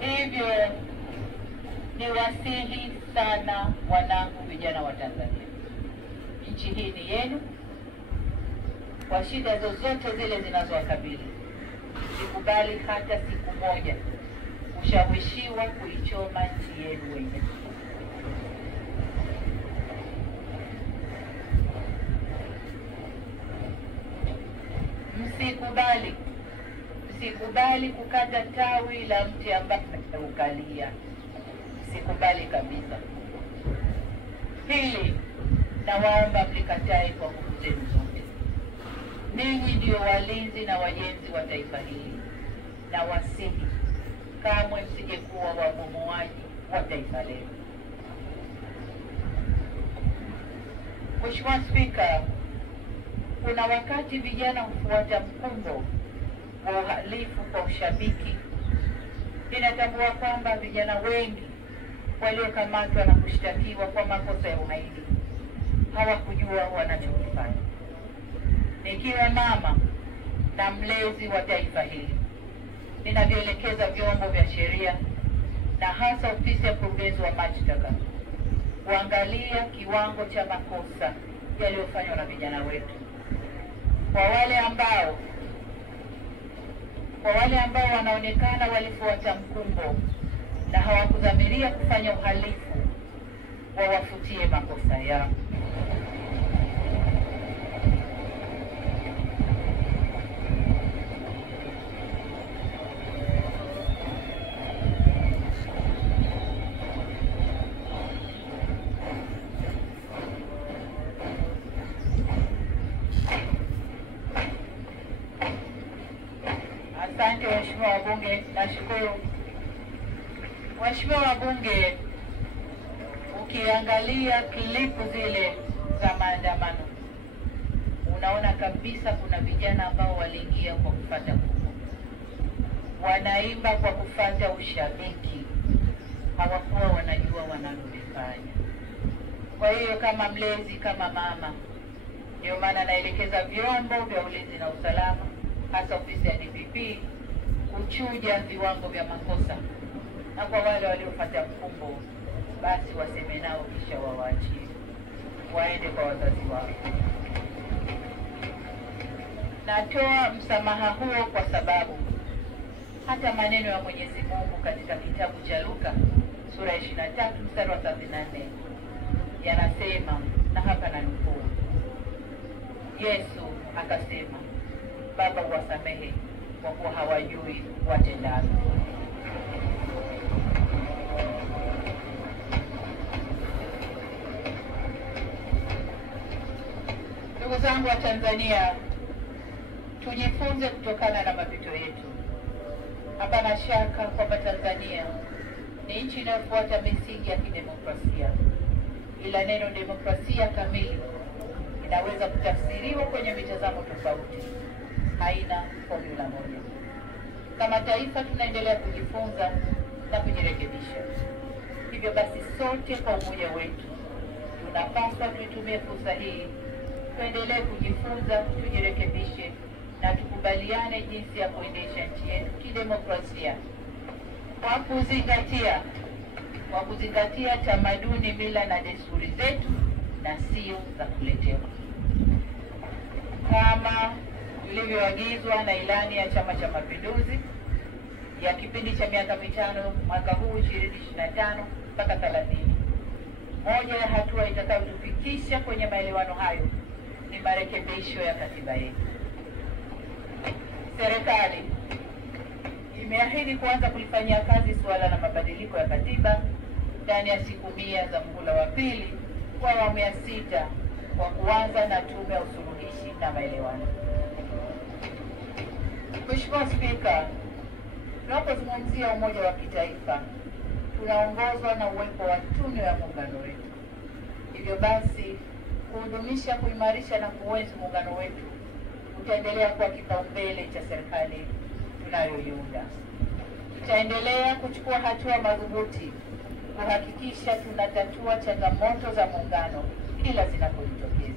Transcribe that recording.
Hivyo ni wasihi sana wanangu vijana wa Tanzania, nchi hii ni yenu. Kwa shida zozote zile zinazowakabili, sikubali hata siku moja ushawishiwa kuichoma nchi yenu wenyewe. Msikubali kukata tawi la mti ambao mmeukalia. Msikubali kabisa. Hili nawaomba mlikatae kwa nguvu zenu zote. Ninyi ndio walinzi na wajenzi wa taifa hili, na wasihi kamwe msije kuwa wabomoaji wa taifa letu. Mheshimiwa Spika, kuna wakati vijana hufuata mkumbo wa uhalifu kwa ushabiki. Ninatambua kwamba vijana wengi waliokamatwa na kushtakiwa kwa makosa ya uhaini hawakujua wanachokifanya. Nikiwa mama na mlezi wa taifa hili, ninavyoelekeza vyombo vya sheria na hasa ofisi ya mkurugenzi wa mashtaka kuangalia kiwango cha makosa yaliyofanywa na vijana wetu. Kwa wale ambao wanaonekana walifuata mkumbo na hawakudhamiria kufanya uhalifu, wawafutie makosa yao. Asante waheshimiwa wabunge, nashukuru. Waheshimiwa wabunge, ukiangalia klipu zile za maandamano, unaona kabisa kuna vijana ambao waliingia kwa kufuata mkumbo. Wanaimba kwa kufuata ushabiki. Hawakuwa wanajua wanalolifanya. Kwa hiyo kama mlezi, kama mama, ndio maana naelekeza vyombo vya ulinzi na usalama, hasa ofisi ya DPP, kuchuja viwango vya makosa, na kwa wale waliofuata mkumbo basi waseme nao kisha wawaachie waende kwa wazazi wao. Natoa msamaha huo kwa sababu hata maneno ya Mwenyezi Mungu katika kitabu cha Luka sura ya 23 mstari wa 34 yanasema, na hapa nanukuu, Yesu akasema, Baba uwasamehe kwa kuwa hawajui watendalo. Ndugu zangu wa Tanzania, tujifunze kutokana na mapito yetu. Hapana shaka kwamba Tanzania ni nchi inayofuata misingi ya kidemokrasia, ila neno demokrasia kamili inaweza kutafsiriwa kwenye mitazamo tofauti, haina formula moja. Kama taifa tunaendelea kujifunza na kujirekebisha. Hivyo basi sote kwa umoja wetu tunapaswa tuitumie fursa hii, tuendelee kujifunza, tujirekebishe na tukubaliane jinsi ya kuendesha nchi yetu kidemokrasia kwa kuzingatia tamaduni, mila na desturi zetu na sio za kuletewa, kama vilivyoagizwa na ilani ya Chama cha Mapinduzi ya kipindi cha miaka mitano mwaka huu 2025 mpaka 30. Moja ya hatua itakayotufikisha kwenye maelewano hayo ni marekebisho ya katiba yetu. Serikali imeahidi kuanza kulifanyia kazi suala la mabadiliko ya katiba ndani ya siku 100 za muhula wa pili kwa awamu ya 6 kwa kuanza na tume ya usuluhishi na maelewano. Mheshimiwa Spika, tunapozungumzia umoja wa kitaifa, tunaongozwa na uwepo wa tunu ya muungano wetu. Hivyo basi, kuhudumisha, kuimarisha na kuenzi muungano wetu utaendelea kuwa kipaumbele cha serikali tunayoiunda. Tutaendelea kuchukua hatua madhubuti kuhakikisha tunatatua changamoto za muungano kila zinapojitokeza.